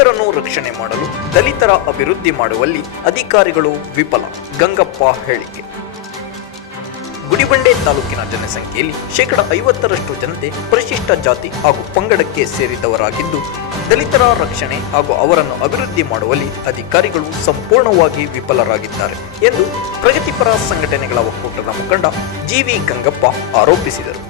ದಲಿತರನ್ನು ರಕ್ಷಣೆ ಮಾಡಲು, ದಲಿತರ ಅಭಿವೃದ್ಧಿ ಮಾಡುವಲ್ಲಿ ಅಧಿಕಾರಿಗಳು ವಿಫಲ. ಗಂಗಪ್ಪ ಹೇಳಿಕೆ. ಗುಡಿಬಂಡೆ ತಾಲೂಕಿನ ಜನಸಂಖ್ಯೆಯಲ್ಲಿ ಶೇಕಡ ಐವತ್ತರಷ್ಟು ಜನತೆ ಪರಿಶಿಷ್ಟ ಜಾತಿ ಹಾಗೂ ಪಂಗಡಕ್ಕೆ ಸೇರಿದವರಾಗಿದ್ದು, ದಲಿತರ ರಕ್ಷಣೆ ಹಾಗೂ ಅವರನ್ನು ಅಭಿವೃದ್ಧಿ ಮಾಡುವಲ್ಲಿ ಅಧಿಕಾರಿಗಳು ಸಂಪೂರ್ಣವಾಗಿ ವಿಫಲರಾಗಿದ್ದಾರೆ ಎಂದು ಪ್ರಗತಿಪರ ಸಂಘಟನೆಗಳ ಒಕ್ಕೂಟದ ಮುಖಂಡ ಜಿವಿ ಗಂಗಪ್ಪ ಆರೋಪಿಸಿದರು.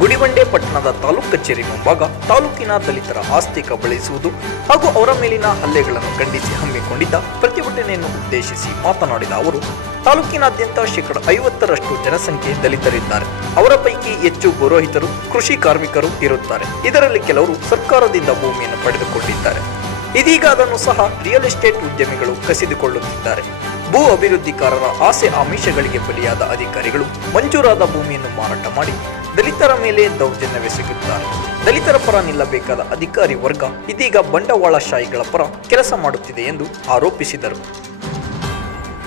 ಗುಡಿಬಂಡೆ ಪಟ್ಟಣದ ತಾಲೂಕು ಕಚೇರಿ ಮುಂಭಾಗ ತಾಲೂಕಿನ ದಲಿತರ ಆಸ್ತಿ ಕಬಳಿಸುವುದು ಹಾಗೂ ಅವರ ಮೇಲಿನ ಹಲ್ಲೆಗಳನ್ನು ಖಂಡಿಸಿ ಹಮ್ಮಿಕೊಂಡಿದ್ದ ಪ್ರತಿಭಟನೆಯನ್ನು ಉದ್ದೇಶಿಸಿ ಮಾತನಾಡಿದ ಅವರು, ತಾಲೂಕಿನಾದ್ಯಂತ ಶೇಕಡ ಐವತ್ತರಷ್ಟು ಜನಸಂಖ್ಯೆ ದಲಿತರಿದ್ದಾರೆ. ಅವರ ಪೈಕಿ ಹೆಚ್ಚು ಪುರೋಹಿತರು, ಕೃಷಿ ಕಾರ್ಮಿಕರು ಇರುತ್ತಾರೆ. ಇದರಲ್ಲಿ ಕೆಲವರು ಸರ್ಕಾರದಿಂದ ಭೂಮಿಯನ್ನು ಪಡೆದುಕೊಂಡಿದ್ದಾರೆ. ಇದೀಗ ಅದನ್ನು ಸಹ ರಿಯಲ್ ಎಸ್ಟೇಟ್ ಉದ್ಯಮಿಗಳು ಕಸಿದುಕೊಳ್ಳುತ್ತಿದ್ದಾರೆ. ಭೂ ಅಭಿವೃದ್ಧಿಕಾರರ ಆಸೆ ಆಮಿಷಗಳಿಗೆ ಬಲಿಯಾದ ಅಧಿಕಾರಿಗಳು ಮಂಜೂರಾದ ಭೂಮಿಯನ್ನು ಮಾರಾಟ ಮಾಡಿ ದಲಿತರ ಮೇಲೆ ದೌರ್ಜನ್ಯವೆಸಗುತ್ತಾರೆ ದಲಿತರ ಪರ ನಿಲ್ಲಬೇಕಾದ ಅಧಿಕಾರಿ ವರ್ಗ ಇದೀಗ ಬಂಡವಾಳಶಾಹಿಗಳ ಪರ ಕೆಲಸ ಮಾಡುತ್ತಿದೆ ಎಂದು ಆರೋಪಿಸಿದರು.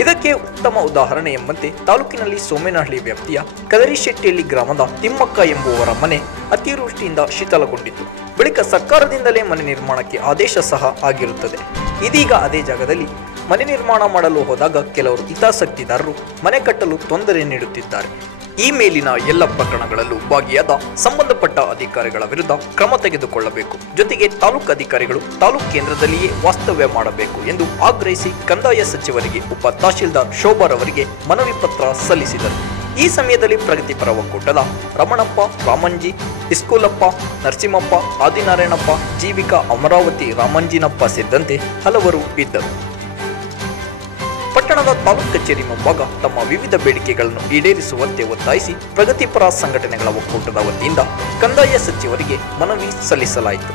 ಇದಕ್ಕೆ ಉತ್ತಮ ಉದಾಹರಣೆ ಎಂಬಂತೆ ತಾಲೂಕಿನಲ್ಲಿ ಸೋಮೇನಹಳ್ಳಿ ವ್ಯಾಪ್ತಿಯ ಕದರಿಶೆಟ್ಟಿಯಲ್ಲಿ ಗ್ರಾಮದ ತಿಮ್ಮಕ್ಕ ಎಂಬುವರ ಮನೆ ಅತಿವೃಷ್ಟಿಯಿಂದ ಶೀತಲಗೊಂಡಿತು ಬಳಿಕ ಸರ್ಕಾರದಿಂದಲೇ ಮನೆ ನಿರ್ಮಾಣಕ್ಕೆ ಆದೇಶ ಸಹ ಆಗಿರುತ್ತದೆ. ಇದೀಗ ಅದೇ ಜಾಗದಲ್ಲಿ ಮನೆ ನಿರ್ಮಾಣ ಮಾಡಲು ಹೋದಾಗ ಕೆಲವರು ಹಿತಾಸಕ್ತಿದಾರರು ಮನೆ ಕಟ್ಟಲು ತೊಂದರೆ ನೀಡುತ್ತಿದ್ದಾರೆ. ಈ ಮೇಲಿನ ಎಲ್ಲ ಪ್ರಕರಣಗಳಲ್ಲೂ ಭಾಗಿಯಾದ ಸಂಬಂಧಪಟ್ಟ ಅಧಿಕಾರಿಗಳ ವಿರುದ್ಧ ಕ್ರಮ ತೆಗೆದುಕೊಳ್ಳಬೇಕು. ಜೊತೆಗೆ ತಾಲೂಕು ಅಧಿಕಾರಿಗಳು ತಾಲೂಕು ಕೇಂದ್ರದಲ್ಲಿಯೇ ವಾಸ್ತವ್ಯ ಮಾಡಬೇಕು ಎಂದು ಆಗ್ರಹಿಸಿ ಕಂದಾಯ ಸಚಿವರಿಗೆ ಉಪ ತಹಶೀಲ್ದಾರ್ ಶೋಭಾರ್ ಅವರಿಗೆ ಮನವಿ ಪತ್ರ ಸಲ್ಲಿಸಿದರು. ಈ ಸಮಯದಲ್ಲಿ ಪ್ರಗತಿಪರ ಒಕ್ಕೂಟದ ರಮಣಪ್ಪ, ರಾಮಂಜಿ, ಇಸ್ಕೂಲಪ್ಪ, ನರಸಿಂಹಪ್ಪ, ಆದಿನಾರಾಯಣಪ್ಪ, ಜೀವಿಕಾ ಅಮರಾವತಿ, ರಾಮಂಜಿನಪ್ಪ ಸೇರಿದಂತೆ ಹಲವರು ಇದ್ದರು. ಪಟ್ಟಣದ ತಾಲೂಕು ಕಚೇರಿ ಮುಂಭಾಗ ತಮ್ಮ ವಿವಿಧ ಬೇಡಿಕೆಗಳನ್ನು ಈಡೇರಿಸುವಂತೆ ಒತ್ತಾಯಿಸಿ ಪ್ರಗತಿಪರ ಸಂಘಟನೆಗಳ ಒಕ್ಕೂಟದ ವತಿಯಿಂದ ಕಂದಾಯ ಸಚಿವರಿಗೆ ಮನವಿ ಸಲ್ಲಿಸಲಾಯಿತು.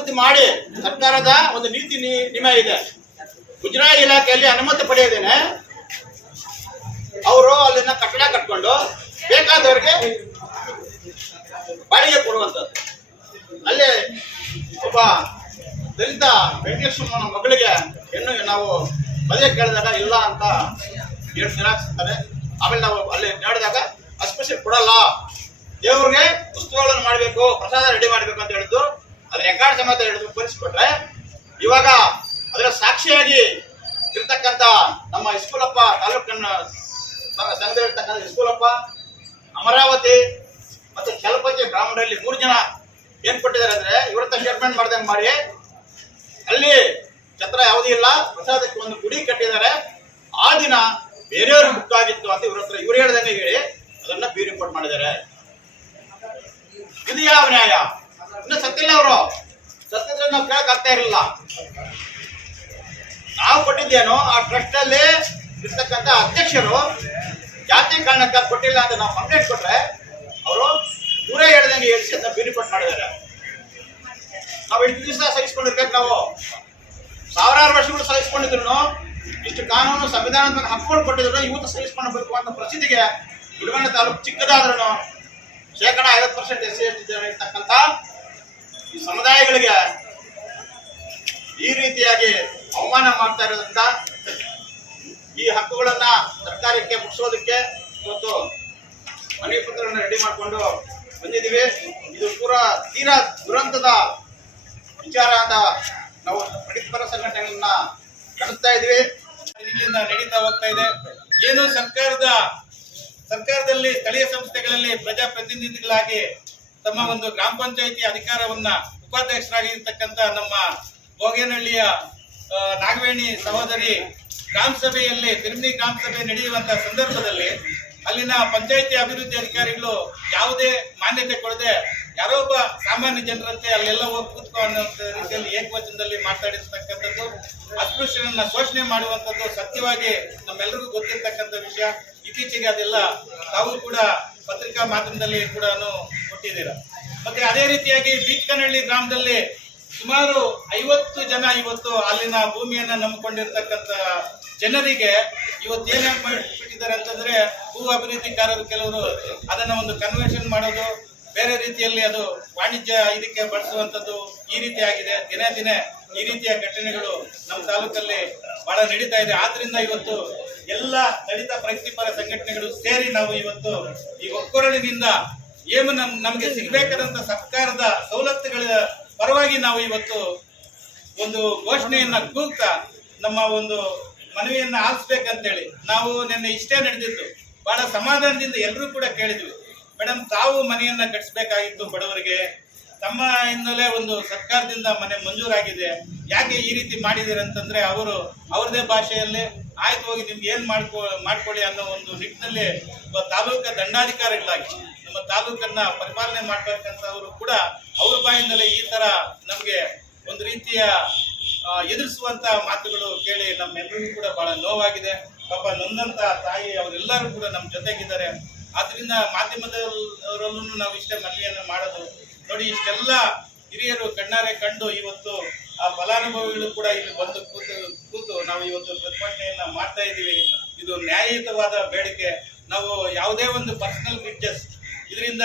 ಅಭಿವೃದ್ಧಿ ಮಾಡಿ ಸರ್ಕಾರದ ಒಂದು ನೀತಿ ನಿಮ ಇದೆ. ಗುಜರಾತ್ ಇಲಾಖೆಯಲ್ಲಿ ಅನುಮತಿ ಪಡೆಯದೇನೆ. ಅವರು ಅಲ್ಲಿನ ಕಟ್ಟಡ ಕಟ್ಕೊಂಡು ಬೇಕಾದವರಿಗೆ ಬಾಡಿಗೆ ಕೊಡುವಂಥದ್ದು. ಅಲ್ಲಿ ಒಬ್ಬ ದಲಿತ ವೆಂಕಟೇಶ್ವರನ ಮಗಳಿಗೆ ಹೆಣ್ಣು ನಾವು ಮದುವೆ ಕೇಳಿದಾಗ ಇಲ್ಲ ಅಂತ ಎರಡು ನಿರಾಕರಿಸ್ತಾರೆ. ಆಮೇಲೆ ನಾವು ಅಲ್ಲಿ ನೋಡಿದಾಗ ಅಸ್ಪೃಶ್ಯ ಕೊಡಲ್ಲ. ದೇವ್ರಿಗೆ ಪುಸ್ತಕಗಳನ್ನು ಮಾಡಬೇಕು, ಪ್ರಸಾದ ರೆಡಿ ಮಾಡಬೇಕು ಅಂತ ಹೇಳಿದ್ದು. ಅದ್ರ ರೆಕಾರ್ಡ್ ಸಮೇತ ಹಿಡಿದು ಕೊಟ್ರೆ ಇವಾಗ ಅದರ ಸಾಕ್ಷಿಯಾಗಿ ಇರ್ತಕ್ಕಂಥ ನಮ್ಮ ಇಸ್ಕೂಲಪ್ಪ ತಾಲೂಕಿನ ಸಂಘದಲ್ಲಿರ್ತಕ್ಕಂಥ ಇಸ್ಕೂಲಪ್ಪ ಅಮರಾವತಿ ಮತ್ತು ಕೆಲಪತಿ ಬ್ರಾಹ್ಮಣರಲ್ಲಿ ಮೂರು ಜನ ಏನ್ ಕೊಟ್ಟಿದ್ದಾರೆ ಅಂದ್ರೆ ಇವ್ರತ ಹತ್ರ ಸ್ಟೇಟ್ಮೆಂಟ್ ಮಾಡ್ದಂಗೆ ಮಾಡಿ, ಅಲ್ಲಿ ಛತ್ರ ಯಾವುದೂ ಇಲ್ಲ, ಪ್ರಸಾದಕ್ಕೆ ಒಂದು ಗುಡಿ ಕಟ್ಟಿದ್ದಾರೆ. ಆ ದಿನ ಬೇರೆಯವ್ರ ಬುಕ್ ಆಗಿತ್ತು ಅಂತ ಇವ್ರ ಹತ್ರ ಇವ್ರು ಹೇಳ್ದಂಗೆ ಹೇಳಿ ಅದನ್ನ ಬಿ ರಿಪೋರ್ಟ್ ಮಾಡಿದ್ದಾರೆ. ಇದು ಯಾವ ನ್ಯಾಯ? ಇನ್ನು ಸತ್ತಿಲ್ಲ ಅವರು. ಸತ್ತಿದ್ರೆ ನಾವು ಕೇಳಕ್ ಆಗ್ತಾ ಇರಲಿಲ್ಲ. ನಾವು ಕೊಟ್ಟಿದ್ದೇನು, ಆ ಟ್ರಸ್ಟ್ ಅಲ್ಲಿ ಇರ್ತಕ್ಕಂಥ ಅಧ್ಯಕ್ಷರು ಜಾತಿ ಕಾರಣಕ್ಕೆ ಕೊಟ್ಟಿಲ್ಲ ಅಂತ ನಾವು ಕಂಪ್ಲೇಂಟ್ ಕೊಟ್ರೆ, ಅವರು ದೂರ ಹೇಳ್ದಂಗೆ ಹೇಳಿಸಿ ಅಂತ ಬಿ ರಿಪೋರ್ಟ್ ಮಾಡಿದ್ದಾರೆ. ನಾವು ಎಷ್ಟು ದಿವಸ ಸಹಿಸ್ಕೊಂಡಿರ್ಬೇಕು ನಾವು. ಸಾವಿರಾರು ವರ್ಷಗಳು ಸಹಿಸ್ಕೊಂಡಿದ್ರು ಇಷ್ಟು ಕಾನೂನು ಸಂವಿಧಾನದ ಹಕ್ಕುಗಳು ಕೊಟ್ಟಿದ್ರು ಇವತ್ತು ಸಹಿಸ್ಕೊಳ್ಬೇಕು ಅಂತ ಪ್ರಸಿದ್ಧಿಗೆ ಗುಡಿಬಂಡೆ ತಾಲೂಕು ಚಿಕ್ಕದಾದ್ರೂ ಶೇಕಡ ಐವತ್ತು percent S C S T ಇರ್ತಕ್ಕಂಥ ಸಮುದಾಯಗಳಿಗೆ ಈ ರೀತಿಯಾಗಿ ಅವಮಾನ ಮಾಡ್ತಾ ಇರೋದ್ರಿಂದ ಈ ಹಕ್ಕುಗಳನ್ನ ಸರ್ಕಾರಕ್ಕೆ ಮುಗಿಸೋದಕ್ಕೆ ಇವತ್ತು ಮನವಿ ಪತ್ರಗಳನ್ನ ರೆಡಿ ಮಾಡಿಕೊಂಡು ಬಂದಿದ್ದೀವಿ. ಇದು ಪೂರಾ ತೀರಾ ದುರಂತದ ವಿಚಾರ ಅಂತ ನಾವು ಪಡಿತರ ಸಂಘಟನೆಗಳನ್ನ ನಡೆಸ್ತಾ ಇದ್ದೀವಿ. ಇಲ್ಲಿಂದ ನಡೀತಾ ಹೋಗ್ತಾ ಇದೆ. ಏನು ಸರ್ಕಾರದ ಸರ್ಕಾರದಲ್ಲಿ ಸ್ಥಳೀಯ ಸಂಸ್ಥೆಗಳಲ್ಲಿ ಪ್ರಜಾಪ್ರತಿನಿಧಿಗಳಾಗಿ ತಮ್ಮ ಒಂದು ಗ್ರಾಮ ಪಂಚಾಯಿತಿ ಅಧಿಕಾರವನ್ನ ಉಪಾಧ್ಯಕ್ಷರಾಗಿರ್ತಕ್ಕಂಥ ನಮ್ಮ ಬೋಗೇನಹಳ್ಳಿಯ ನಾಗವೇಣಿ ಸಹೋದರಿ ಗ್ರಾಮ ಸಭೆಯಲ್ಲಿ ತಿರುಮಣಿ ಗ್ರಾಮ ಸಭೆ ನಡೆಯುವಂತ ಸಂದರ್ಭದಲ್ಲಿ ಅಲ್ಲಿನ ಪಂಚಾಯಿತಿ ಅಭಿವೃದ್ಧಿ ಅಧಿಕಾರಿಗಳು ಯಾವುದೇ ಮಾನ್ಯತೆ ಕೊಡದೆ ಯಾರೋ ಒಬ್ಬ ಸಾಮಾನ್ಯ ಜನರಂತೆ ಅಲ್ಲೆಲ್ಲ ಹೋಗಿ ಕೂತ್ಕೊ ಅನ್ನೋ ರೀತಿಯಲ್ಲಿ ಏಕವಚನದಲ್ಲಿ ಮಾತಾಡಿರ್ತಕ್ಕಂಥದ್ದು ಅಸ್ಪೃಶ್ಯರನ್ನ ಶೋಷಣೆ ಮಾಡುವಂಥದ್ದು ಸತ್ಯವಾಗಿ ನಮ್ಮೆಲ್ಲರಿಗೂ ಗೊತ್ತಿರ್ತಕ್ಕಂಥ ವಿಷಯ. ಇತ್ತೀಚೆಗೆ ಅದೆಲ್ಲ ತಾವು ಕೂಡ ಪತ್ರಿಕಾ ಮಾಧ್ಯಮದಲ್ಲಿ ಕೂಡ ಕೊಟ್ಟಿದ್ದೀರ? ಮತ್ತೆ ಅದೇ ರೀತಿಯಾಗಿ ಬೀಚ್ಕನಹಳ್ಳಿ ಗ್ರಾಮದಲ್ಲಿ ಸುಮಾರು ಐವತ್ತು ಜನ ಇವತ್ತು ಅಲ್ಲಿನ ಭೂಮಿಯನ್ನ ನಂಬಿಕೊಂಡಿರ್ತಕ್ಕಂಥ ಜನರಿಗೆ ಇವತ್ತು ಏನೇ ಮಾಡಿಬಿಟ್ಟಿದ್ದಾರೆ ಅಂತಂದ್ರೆ ಭೂ ಅಭಿವೃದ್ಧಿಕಾರರು ಕೆಲವರು ಅದನ್ನ ಒಂದು ಕನ್ವೆನ್ಷನ್ ಮಾಡೋದು, ಬೇರೆ ರೀತಿಯಲ್ಲಿ ಅದು ವಾಣಿಜ್ಯ ಇದಕ್ಕೆ ಬಳಸುವಂಥದ್ದು ಈ ರೀತಿ ಆಗಿದೆ. ದಿನೇ ದಿನೇ ಈ ರೀತಿಯ ಘಟನೆಗಳು ನಮ್ಮ ತಾಲೂಕಲ್ಲಿ ಬಹಳ ನಡೀತಾ ಇದೆ. ಆದ್ರಿಂದ ಇವತ್ತು ಎಲ್ಲ ದಲಿತ, ಪ್ರಗತಿಪರ ಸಂಘಟನೆಗಳು ಸೇರಿ ನಾವು ಇವತ್ತು ಈ ಒಕ್ಕೊರಳಿನಿಂದ ಏನು ನಮ್ ನಮಗೆ ಸಿಗ್ಬೇಕಾದಂತ ಸರ್ಕಾರದ ಸವಲತ್ತುಗಳ ಪರವಾಗಿ ನಾವು ಇವತ್ತು ಒಂದು ಘೋಷಣೆಯನ್ನ ಕೂಗ್ತಾ ನಮ್ಮ ಒಂದು ಮನವಿಯನ್ನ ಆಲಿಸ್ಬೇಕಂತೇಳಿ ನಾವು ನಿನ್ನೆ ಇಷ್ಟೇ ನಡೆದಿದ್ದು. ಬಹಳ ಸಮಾಧಾನದಿಂದ ಎಲ್ಲರೂ ಕೂಡ ಕೇಳಿದ್ವಿ. ಮೇಡಮ್ ತಾವು ಮನೆಯನ್ನ ಕಟ್ಟಿಸ್ಬೇಕಾಗಿತ್ತು ಬಡವರಿಗೆ. ತಮ್ಮ ಹಿನ್ನೆಲೆ ಒಂದು ಸರ್ಕಾರದಿಂದ ಮನೆ ಮಂಜೂರಾಗಿದೆ. ಯಾಕೆ ಈ ರೀತಿ ಮಾಡಿದಿರಂತಂದ್ರೆ ಅವರು ಅವ್ರದೇ ಭಾಷೆಯಲ್ಲಿ ಆಯ್ತು ಹೋಗಿ ನಿಮ್ಗೆ ಏನ್ ಮಾಡ್ಕೊ, ಮಾಡ್ಕೊಳ್ಳಿ ಅನ್ನೋ ಒಂದು ನಿಟ್ಟಿನಲ್ಲಿ ತಾಲೂಕ ದಂಡಾಧಿಕಾರಿಗಳಾಗಿ, ನಮ್ಮ ತಾಲೂಕನ್ನ ಪರಿಪಾಲನೆ ಮಾಡ್ಬೇಕಂತವ್ರು ಕೂಡ ಅವ್ರ ಬಾಯಿಂದಲೇ ಈ ತರ ನಮ್ಗೆ ಒಂದು ರೀತಿಯ ಎದುರಿಸುವಂತ ಮಾತುಗಳು ಕೇಳಿ ನಮ್ಮೆಲ್ಲರಿಗೂ ಕೂಡ ಬಹಳ ನೋವಾಗಿದೆ. ಪಾಪ ನೊಂದಂತ ತಾಯಿ ಅವರೆಲ್ಲರೂ ಕೂಡ ನಮ್ಮ ಜೊತೆಗಿದ್ದಾರೆ. ಆದ್ರಿಂದ ಮಾಧ್ಯಮದವರಲ್ಲೂ ನಾವು ಇಷ್ಟೇ ಮನವಿಯನ್ನು ಮಾಡೋದು. ನೋಡಿ, ಇಷ್ಟೆಲ್ಲ ಹಿರಿಯರು ಕಣ್ಣಾರೆ ಕಂಡು ಇವತ್ತು ಆ ಫಲಾನುಭವಿಗಳು ಕೂಡ ಇಲ್ಲಿ ಬಂದು ಕೂತು ಇವತ್ತು ಪ್ರತಿಭಟನೆಯನ್ನ ಮಾಡ್ತಾ ಇದ್ದೀವಿ. ಇದು ನ್ಯಾಯಯುತವಾದ ಬೇಡಿಕೆ. ನಾವು ಯಾವುದೇ ಒಂದು ಪರ್ಸನಲ್ ಗ್ರಿಡ್ಜಸ್ ಇದರಿಂದ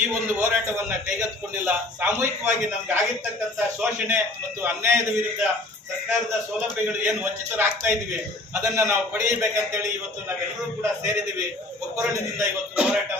ಈ ಒಂದು ಹೋರಾಟವನ್ನ ಕೈಗೆತ್ತಿಕೊಂಡಿಲ್ಲ. ಸಾಮೂಹಿಕವಾಗಿ ನಮ್ಗೆ ಆಗಿರ್ತಕ್ಕಂಥ ಶೋಷಣೆ ಮತ್ತು ಅನ್ಯಾಯದ ವಿರುದ್ಧ ಸರ್ಕಾರದ ಸೌಲಭ್ಯಗಳು ಏನು ವಂಚಿತರಾಗ್ತಾ ಇದೀವಿ ಅದನ್ನ ನಾವು ಪಡೆಯಬೇಕಂತೇಳಿ ಇವತ್ತು ನಾವೆಲ್ಲರೂ ಕೂಡ ಸೇರಿದ್ದೀವಿ. ಒಕ್ಕೊರಳಿನಿಂದ ಇವತ್ತು ಹೋರಾಟ